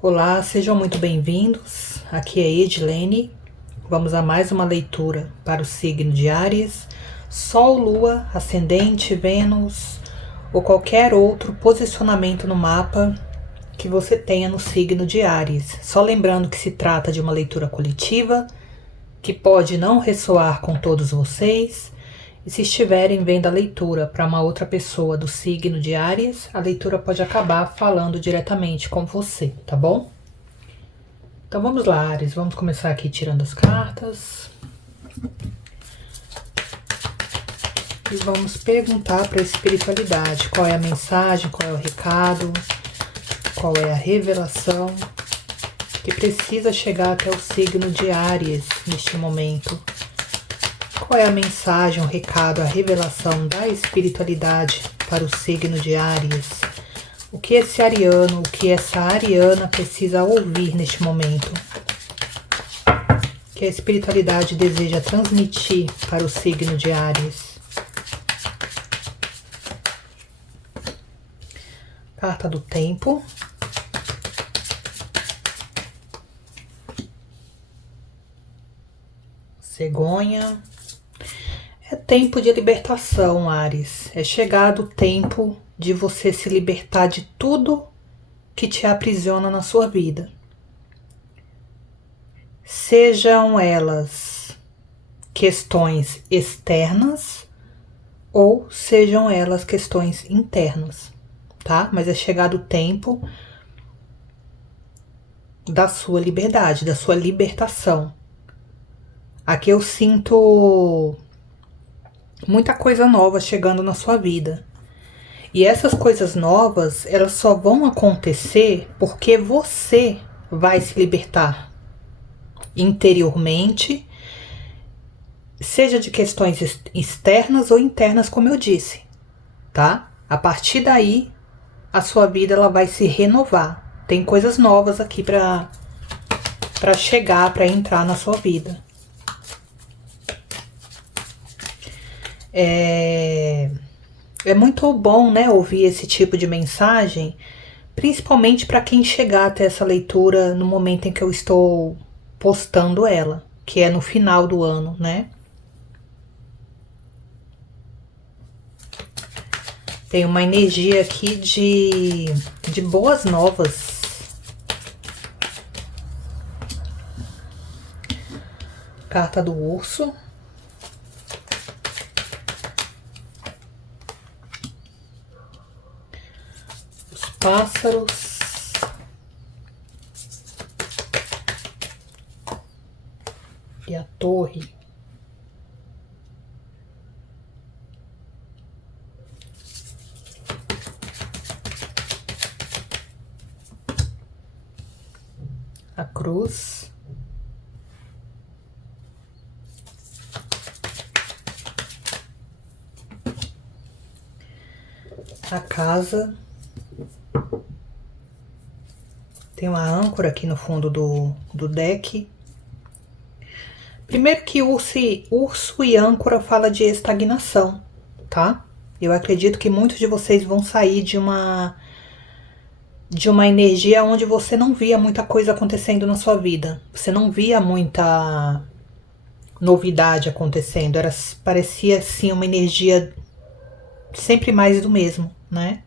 Olá, sejam muito bem-vindos. Aqui é Edilene. Vamos a mais uma leitura para o signo de Áries, Sol, Lua, Ascendente, Vênus ou qualquer outro posicionamento no mapa que você tenha no signo de Áries. Só lembrando que se trata de uma leitura coletiva, que pode não ressoar com todos vocês. E se estiverem vendo a leitura para uma outra pessoa do signo de Áries, a leitura pode acabar falando diretamente com você, tá bom? Então vamos lá, Áries, vamos começar aqui tirando as cartas. E vamos perguntar para a espiritualidade qual é a mensagem, qual é o recado, qual é a revelação que precisa chegar até o signo de Áries neste momento. Qual é a mensagem, o recado, a revelação da espiritualidade para o signo de Áries? O que esse ariano, o que essa ariana precisa ouvir neste momento? Que a espiritualidade deseja transmitir para o signo de Áries? Carta do Tempo. Cegonha. É tempo de libertação, Áries. É chegado o tempo de você se libertar de tudo que te aprisiona na sua vida. Sejam elas questões externas ou sejam elas questões internas, tá? Mas é chegado o tempo da sua liberdade, da sua libertação. Aqui eu sinto muita coisa nova chegando na sua vida. E essas coisas novas, elas só vão acontecer porque você vai se libertar interiormente, seja de questões externas ou internas, como eu disse, tá? A partir daí, a sua vida ela vai se renovar. Tem coisas novas aqui para chegar, para entrar na sua vida. É muito bom, né, ouvir esse tipo de mensagem, principalmente para quem chegar até essa leitura no momento em que eu estou postando ela, que é no final do ano, né? Tem uma energia aqui de boas novas. Carta do Urso. Pássaros e a Torre. A Cruz. A Casa. Tem uma âncora aqui no fundo do deck. Primeiro que urso e âncora fala de estagnação, tá? Eu acredito que muitos de vocês vão sair de uma energia onde você não via muita coisa acontecendo na sua vida. Você não via muita novidade acontecendo. Parecia assim uma energia sempre mais do mesmo, né?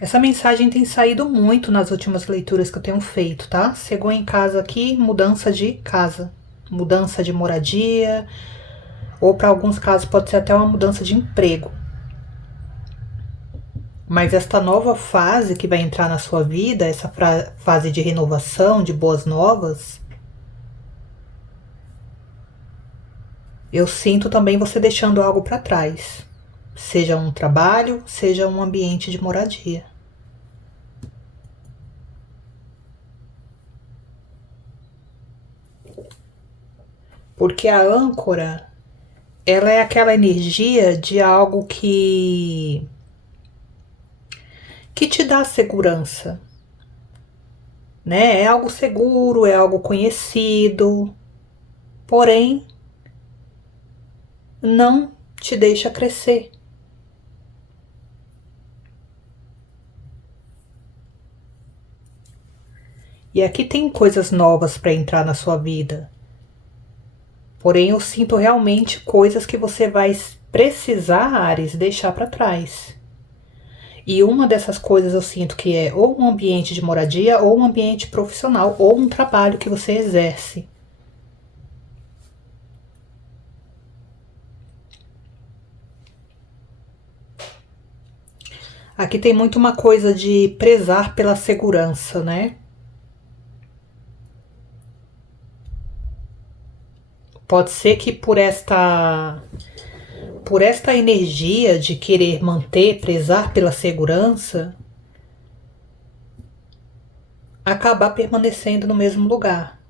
Essa mensagem tem saído muito nas últimas leituras que eu tenho feito, tá? Chegou em casa aqui, mudança de casa, mudança de moradia, ou para alguns casos pode ser até uma mudança de emprego. Mas esta nova fase que vai entrar na sua vida, essa fase de renovação, de boas novas, eu sinto também você deixando algo para trás. Seja um trabalho, seja um ambiente de moradia. Porque a âncora, ela é aquela energia de algo que te dá segurança, né? É algo seguro, é algo conhecido, porém não te deixa crescer. E aqui tem coisas novas para entrar na sua vida. Porém, eu sinto realmente coisas que você vai precisar, Áries, deixar para trás. E uma dessas coisas eu sinto que é ou um ambiente de moradia, ou um ambiente profissional, ou um trabalho que você exerce. Aqui tem muito uma coisa de prezar pela segurança, né? Pode ser que por esta energia de querer manter, prezar pela segurança, acabar permanecendo no mesmo lugar.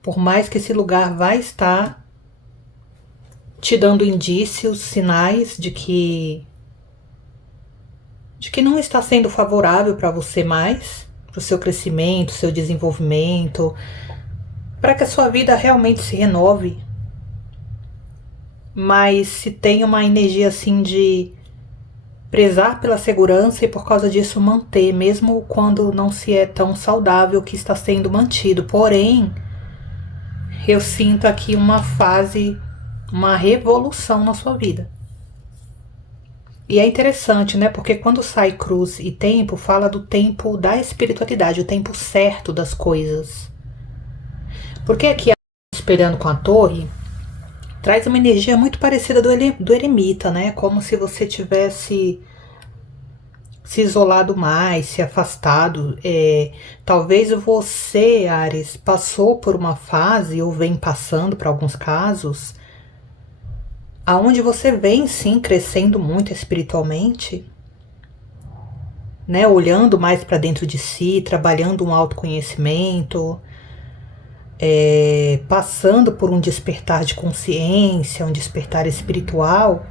Por mais que esse lugar vai estar te dando indícios, sinais de que não está sendo favorável para você mais, para o seu crescimento, seu desenvolvimento, para que a sua vida realmente se renove. Mas se tem uma energia assim de prezar pela segurança e por causa disso manter, mesmo quando não se é tão saudável que está sendo mantido. Porém, eu sinto aqui uma fase, uma revolução na sua vida. E é interessante, né? Porque quando sai cruz e tempo, fala do tempo da espiritualidade, o tempo certo das coisas. Porque aqui, espelhando com a torre, traz uma energia muito parecida do eremita, né? Como se você tivesse se isolado mais, se afastado. Talvez você, Áries, passou por uma fase, ou vem passando por alguns casos, aonde você vem sim crescendo muito espiritualmente, né? Olhando mais para dentro de si, trabalhando um autoconhecimento, passando por um despertar de consciência, um despertar espiritual.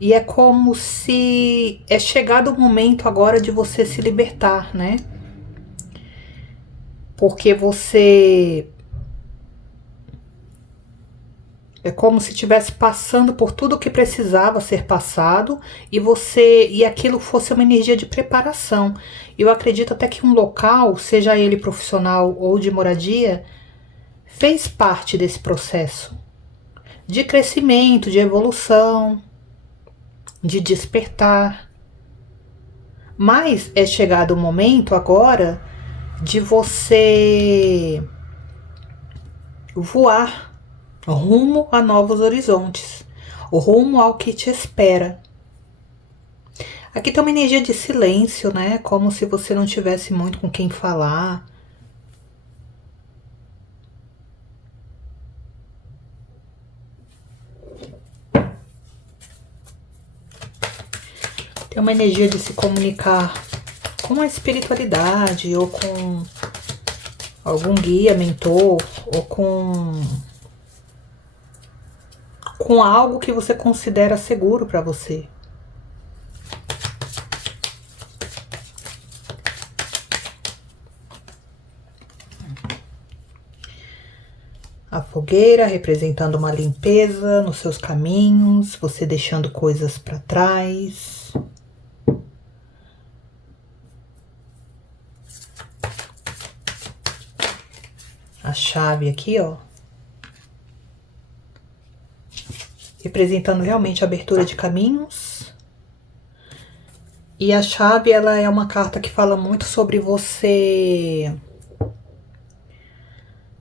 E é como se é chegado o momento agora de você se libertar, né? Porque você é como se estivesse passando por tudo o que precisava ser passado e aquilo fosse uma energia de preparação. Eu acredito até que um local, seja ele profissional ou de moradia, fez parte desse processo de crescimento, de evolução, de despertar. Mas é chegado o momento agora de você voar rumo a novos horizontes, rumo ao que te espera. Aqui tem uma energia de silêncio, né? Como se você não tivesse muito com quem falar. Tem uma energia de se comunicar com a espiritualidade, ou com algum guia, mentor, ou com algo que você considera seguro para você. A fogueira representando uma limpeza nos seus caminhos, você deixando coisas para trás. A chave aqui, ó, representando realmente a abertura de caminhos. E a chave, ela é uma carta que fala muito sobre você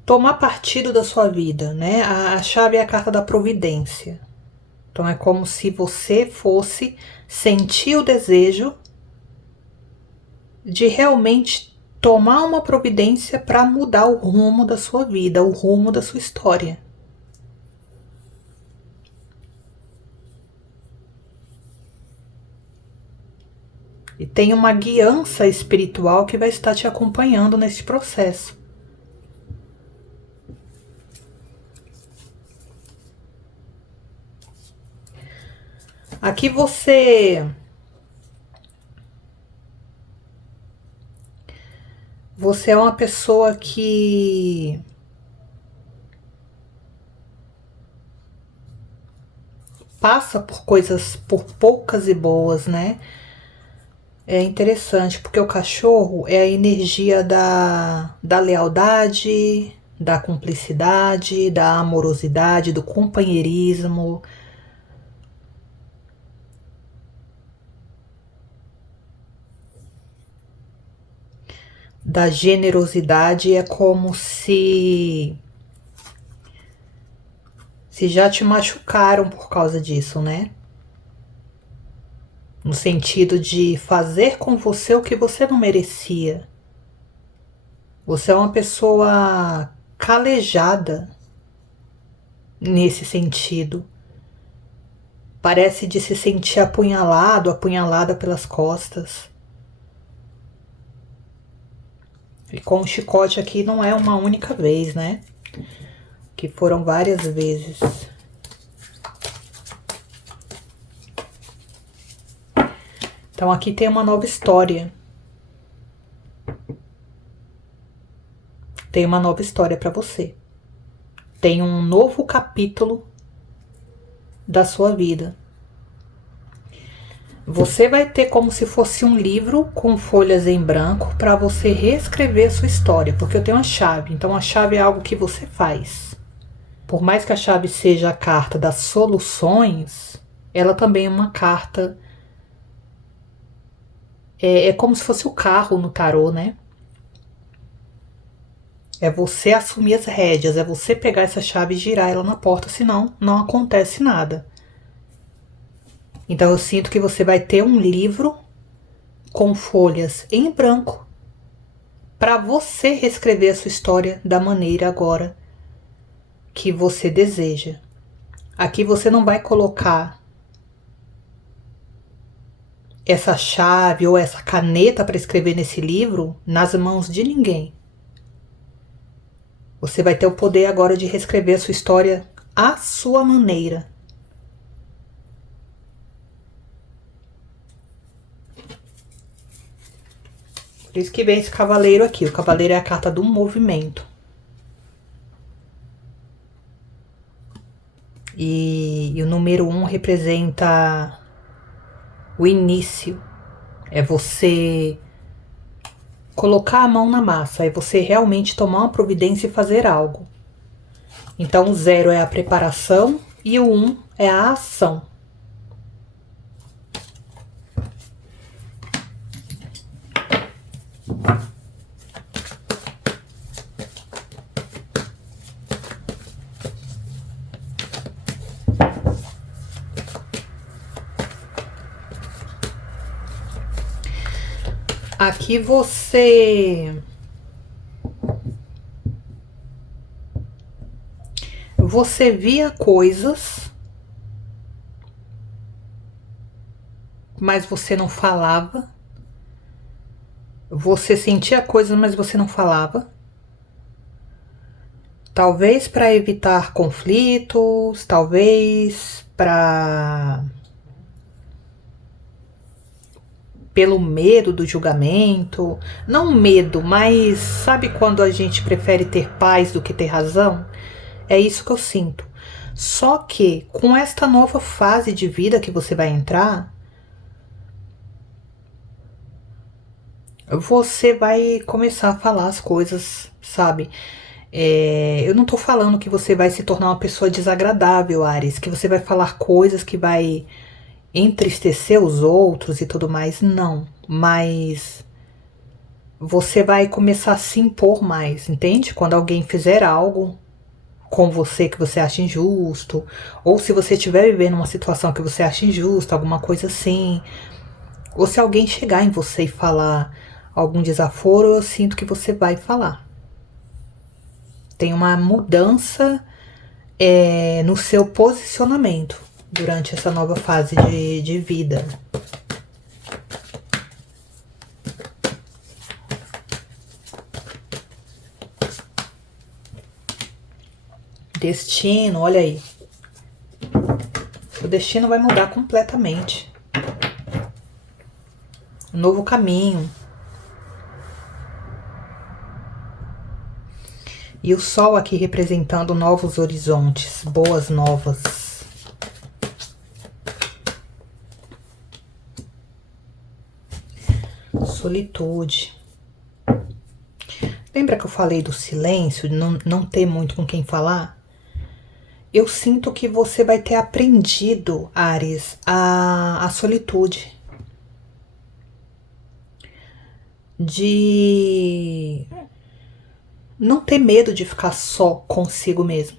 tomar partido da sua vida, né? A chave é a carta da providência. Então é como se você fosse sentir o desejo de realmente tomar uma providência para mudar o rumo da sua vida, o rumo da sua história. E tem uma guiança espiritual que vai estar te acompanhando nesse processo. Aqui você é uma pessoa que passa por coisas, por poucas e boas, né? É interessante, porque o cachorro é a energia da lealdade, da cumplicidade, da amorosidade, do companheirismo, da generosidade. É como se já te machucaram por causa disso, né? No sentido de fazer com você o que você não merecia. Você é uma pessoa calejada nesse sentido. Parece de se sentir apunhalado, apunhalada pelas costas. E com o chicote aqui não é uma única vez, né? Que foram várias vezes. Então aqui tem uma nova história. Tem uma nova história para você. Tem um novo capítulo da sua vida. Você vai ter como se fosse um livro com folhas em branco para você reescrever a sua história, porque eu tenho uma chave. Então a chave é algo que você faz. Por mais que a chave seja a carta das soluções, ela também é uma carta. É como se fosse o carro no tarô, né? É você assumir as rédeas, é você pegar essa chave e girar ela na porta, senão não acontece nada. Então eu sinto que você vai ter um livro com folhas em branco para você reescrever a sua história da maneira agora que você deseja. Aqui você não vai colocar essa chave ou essa caneta para escrever nesse livro nas mãos de ninguém. Você vai ter o poder agora de reescrever a sua história à sua maneira. Por isso que vem esse cavaleiro aqui. O cavaleiro é a carta do movimento. E o número 1 representa o início. É você colocar a mão na massa. É você realmente tomar uma providência e fazer algo. Então o 0 é a preparação e o 1 é a ação. Aqui você via coisas, mas você não falava. Você sentia coisas, mas você não falava. Talvez para evitar conflitos, talvez pelo medo do julgamento. Não medo, mas sabe quando a gente prefere ter paz do que ter razão? É isso que eu sinto. Só que com esta nova fase de vida que você vai entrar, você vai começar a falar as coisas, sabe? Eu não tô falando que você vai se tornar uma pessoa desagradável, Áries, que você vai falar coisas que vai entristecer os outros e tudo mais, não. Mas você vai começar a se impor mais, entende? Quando alguém fizer algo com você que você acha injusto, ou se você estiver vivendo uma situação que você acha injusta, alguma coisa assim, ou se alguém chegar em você e falar algum desaforo, eu sinto que você vai falar. Tem uma mudança no seu posicionamento durante essa nova fase de vida. Destino, olha aí. O destino vai mudar completamente. Um novo caminho. E o sol aqui representando novos horizontes, boas novas. Solitude. Lembra que eu falei do silêncio, de não ter muito com quem falar? Eu sinto que você vai ter aprendido, Áries, a solitude. De não ter medo de ficar só consigo mesmo.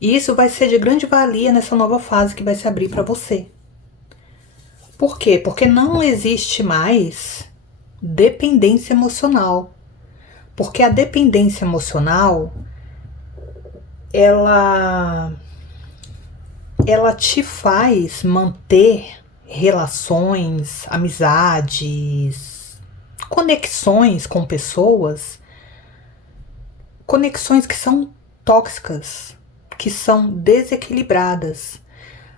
E isso vai ser de grande valia nessa nova fase que vai se abrir para você. Por quê? Porque não existe mais dependência emocional. Porque a dependência emocional, ela te faz manter relações, amizades, conexões com pessoas, conexões que são tóxicas, que são desequilibradas.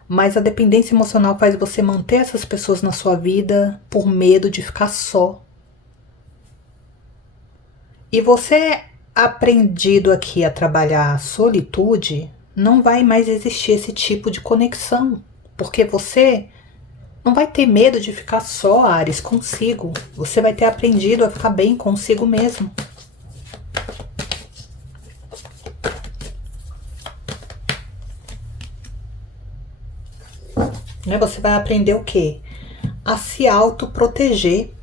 Mas a dependência emocional faz você manter essas pessoas na sua vida por medo de ficar só. E você aprendido aqui a trabalhar a solitude, não vai mais existir esse tipo de conexão. Porque você não vai ter medo de ficar só, Áries, consigo. Você vai ter aprendido a ficar bem consigo mesmo. Você vai aprender o quê? A se autoproteger.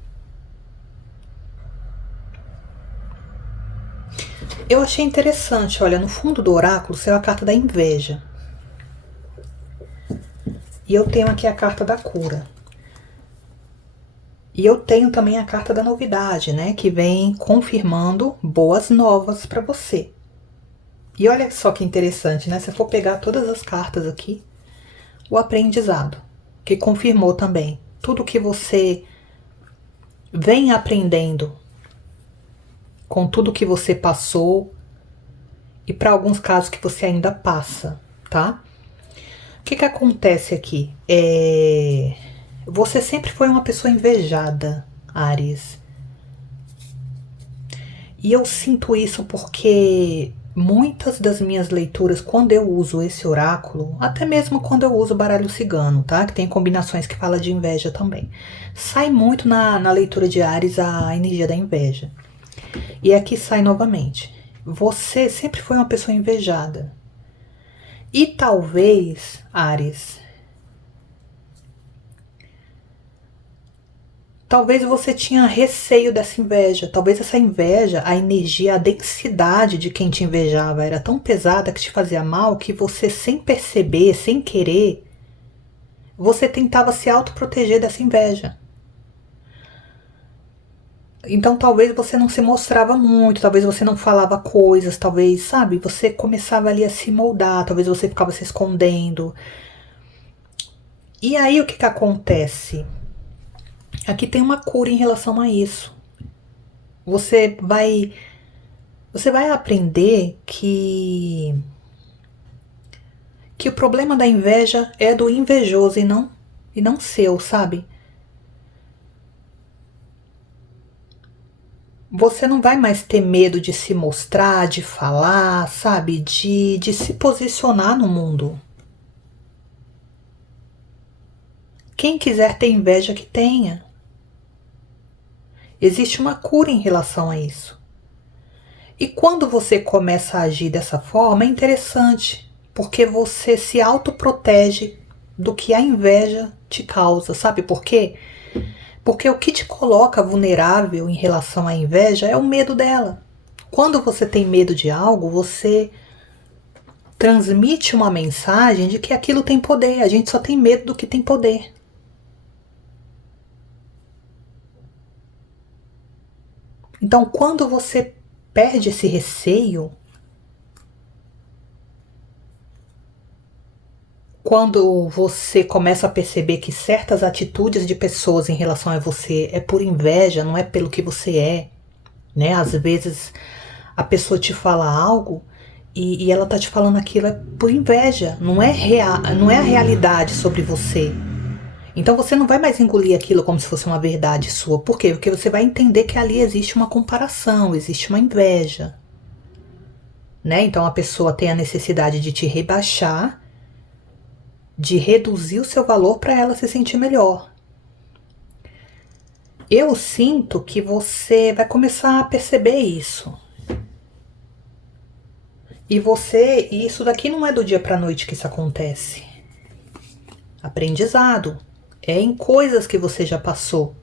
Eu achei interessante, olha, no fundo do oráculo saiu a carta da inveja. E eu tenho aqui a carta da cura. E eu tenho também a carta da novidade, né? Que vem confirmando boas novas para você. E olha só que interessante, né? Se eu for pegar todas as cartas aqui, o aprendizado, que confirmou também tudo que você vem aprendendo com tudo que você passou e para alguns casos que você ainda passa, tá? O que acontece aqui? Você sempre foi uma pessoa invejada, Áries. E eu sinto isso porque muitas das minhas leituras, quando eu uso esse oráculo, até mesmo quando eu uso o baralho cigano, tá? Que tem combinações que fala de inveja também. Sai muito na leitura de Áries a energia da inveja. E aqui sai novamente. Você sempre foi uma pessoa invejada. E talvez, Áries, talvez você tinha receio dessa inveja. Talvez essa inveja, a energia, a densidade de quem te invejava era tão pesada que te fazia mal que você, sem perceber, sem querer, você tentava se autoproteger dessa inveja. Então talvez você não se mostrava muito, talvez você não falava coisas, talvez, sabe, você começava ali a se moldar, talvez você ficava se escondendo. E aí o que acontece? Aqui tem uma cura em relação a isso. Você vai aprender que o problema da inveja é do invejoso e não seu, sabe? Você não vai mais ter medo de se mostrar, de falar, sabe? De se posicionar no mundo. Quem quiser ter inveja, que tenha. Existe uma cura em relação a isso. E quando você começa a agir dessa forma, é interessante, porque você se autoprotege do que a inveja te causa. Sabe por quê? Porque o que te coloca vulnerável em relação à inveja é o medo dela. Quando você tem medo de algo, você transmite uma mensagem de que aquilo tem poder. A gente só tem medo do que tem poder. Então, quando você perde esse receio, quando você começa a perceber que certas atitudes de pessoas em relação a você é por inveja, não é pelo que você é, né? Às vezes a pessoa te fala algo e ela tá te falando aquilo é por inveja, não é a realidade sobre você. Então você não vai mais engolir aquilo como se fosse uma verdade sua. Por quê? Porque você vai entender que ali existe uma comparação, existe uma inveja, né? Então a pessoa tem a necessidade de te rebaixar, de reduzir o seu valor para ela se sentir melhor. Eu sinto que você vai começar a perceber isso. E isso daqui não é do dia pra noite que isso acontece. Aprendizado. É em coisas que você já passou.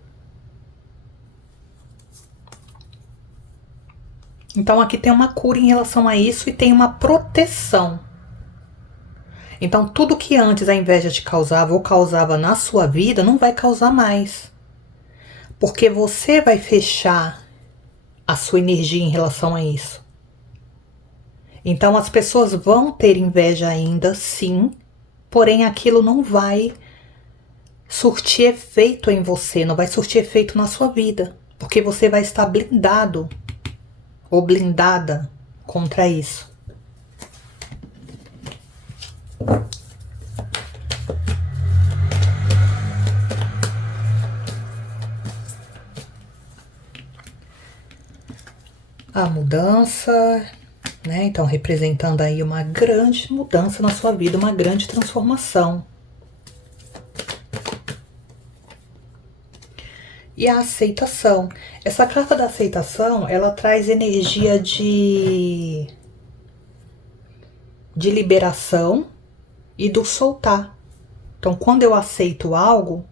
Então aqui tem uma cura em relação a isso e tem uma proteção. Então tudo que antes a inveja te causava ou causava na sua vida não vai causar mais. Porque você vai fechar a sua energia em relação a isso. Então as pessoas vão ter inveja ainda, sim, porém aquilo não vai surtir efeito em você, não vai surtir efeito na sua vida, porque você vai estar blindado ou blindada contra isso. A mudança, né? Então representando aí uma grande mudança na sua vida, uma grande transformação. E a aceitação. Essa carta da aceitação, ela traz energia de liberação e do soltar. Então, quando eu aceito algo,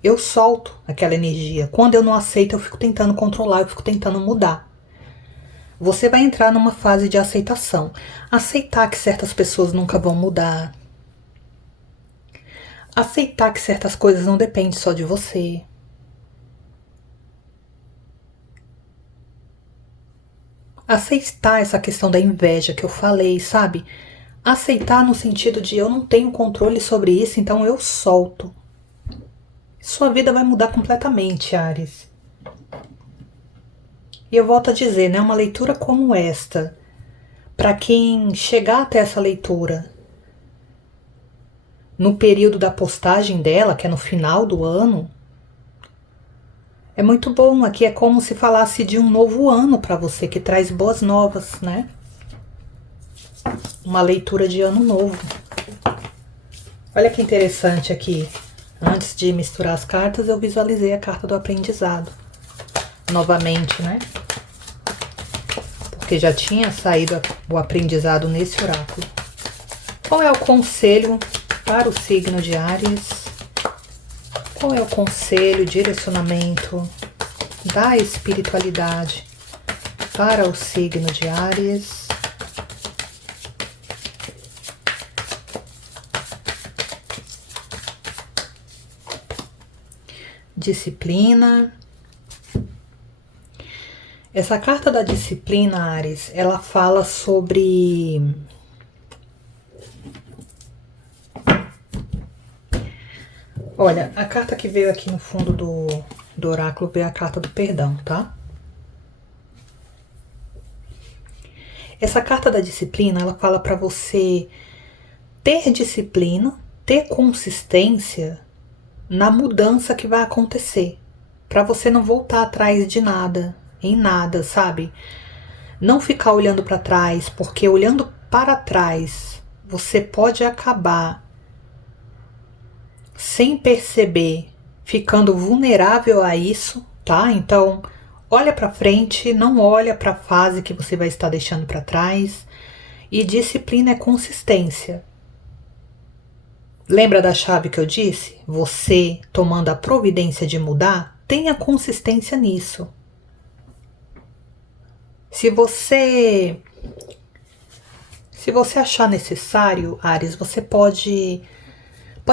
eu solto aquela energia. Quando eu não aceito, eu fico tentando controlar, eu fico tentando mudar. Você vai entrar numa fase de aceitação. Aceitar que certas pessoas nunca vão mudar. Aceitar que certas coisas não dependem só de você. Aceitar essa questão da inveja que eu falei, sabe? Aceitar no sentido de eu não tenho controle sobre isso, então eu solto. Sua vida vai mudar completamente, Áries. E eu volto a dizer, né? Uma leitura como esta, para quem chegar até essa leitura no período da postagem dela, que é no final do ano, é muito bom. Aqui é como se falasse de um novo ano para você, que traz boas novas, né? Uma leitura de ano novo. Olha que interessante aqui. Antes de misturar as cartas, eu visualizei a carta do aprendizado. Novamente, né? Porque já tinha saído o aprendizado nesse oráculo. Qual é o conselho para o signo de Áries? Qual é o conselho, direcionamento da espiritualidade para o signo de Áries? Disciplina. Essa carta da disciplina, Áries, ela fala sobre olha, a carta que veio aqui no fundo do oráculo veio a carta do perdão, tá? Essa carta da disciplina, ela fala para você ter disciplina, ter consistência na mudança que vai acontecer, para você não voltar atrás de nada, em nada, sabe? Não ficar olhando para trás, porque olhando para trás, você pode acabar sem perceber, ficando vulnerável a isso, tá? Então, olha para frente, não olha para a fase que você vai estar deixando para trás. E disciplina é consistência. Lembra da chave que eu disse? Você tomando a providência de mudar, tenha consistência nisso. Se você achar necessário, Áries, você pode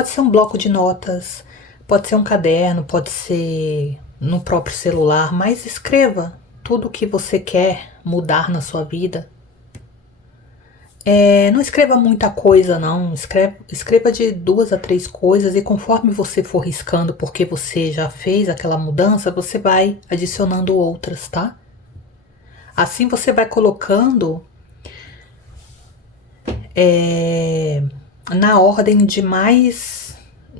ser um bloco de notas, pode ser um caderno, pode ser no próprio celular, mas escreva tudo o que você quer mudar na sua vida. Não escreva muita coisa, não. Escreva de 2 a 3 coisas e conforme você for riscando porque você já fez aquela mudança, você vai adicionando outras, tá? Assim você vai colocando na ordem de mais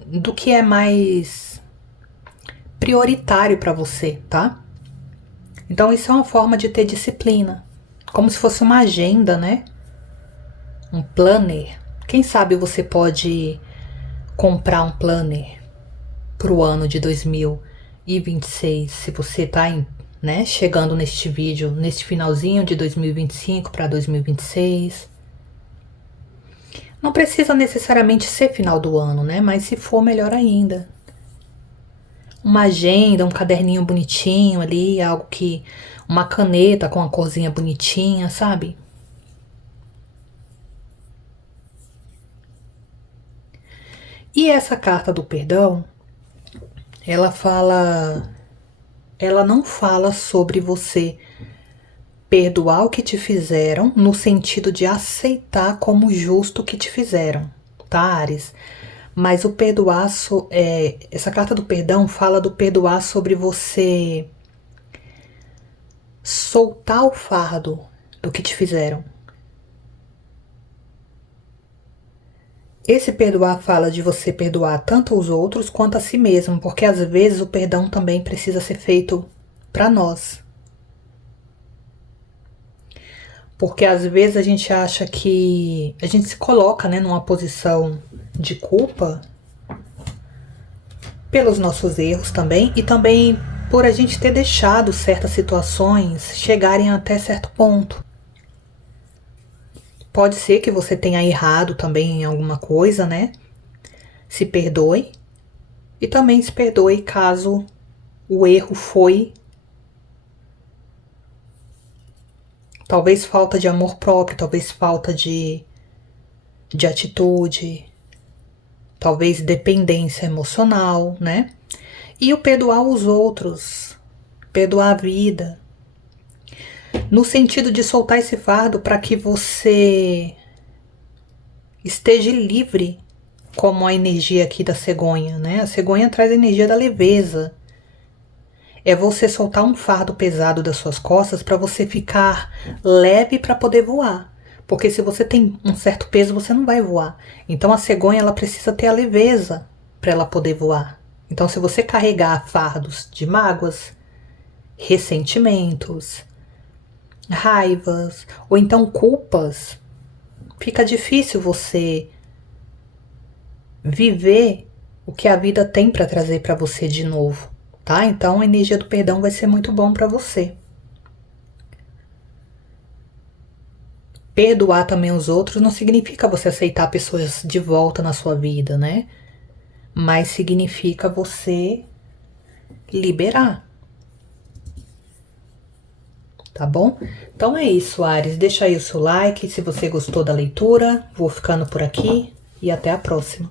do que é mais prioritário para você, tá? Então isso é uma forma de ter disciplina, como se fosse uma agenda, né? Um planner. Quem sabe você pode comprar um planner para o ano de 2024 2026, se você tá né, chegando neste vídeo, neste finalzinho de 2025 para 2026. Não precisa necessariamente ser final do ano, né? Mas se for, melhor ainda. Uma agenda, um caderninho bonitinho ali, algo que... Uma caneta com a corzinha bonitinha, sabe? E essa carta do perdão, ela não fala sobre você perdoar o que te fizeram, no sentido de aceitar como justo o que te fizeram, tá, Áries? Mas o perdoar, essa carta do perdão fala do perdoar sobre você soltar o fardo do que te fizeram. Esse perdoar fala de você perdoar tanto os outros quanto a si mesmo, porque às vezes o perdão também precisa ser feito para nós. Porque às vezes a gente acha que a gente se coloca, né, numa posição de culpa pelos nossos erros também e também por a gente ter deixado certas situações chegarem até certo ponto. Pode ser que você tenha errado também em alguma coisa, né? Se perdoe. E também se perdoe caso o erro foi talvez falta de amor próprio, talvez falta de atitude, talvez dependência emocional, né? E o perdoar os outros, perdoar a vida, no sentido de soltar esse fardo para que você esteja livre, como a energia aqui da cegonha, né? A cegonha traz a energia da leveza. É você soltar um fardo pesado das suas costas para você ficar leve para poder voar. Porque se você tem um certo peso, você não vai voar. Então a cegonha ela precisa ter a leveza para ela poder voar. Então se você carregar fardos de mágoas, ressentimentos, raivas ou então culpas, fica difícil você viver o que a vida tem para trazer para você de novo, tá? Então a energia do perdão vai ser muito bom para você. Perdoar também os outros não significa você aceitar pessoas de volta na sua vida, né? Mas significa você liberar. Tá bom? Então é isso, Áries. Deixa aí o seu like se você gostou da leitura. Vou ficando por aqui e até a próxima.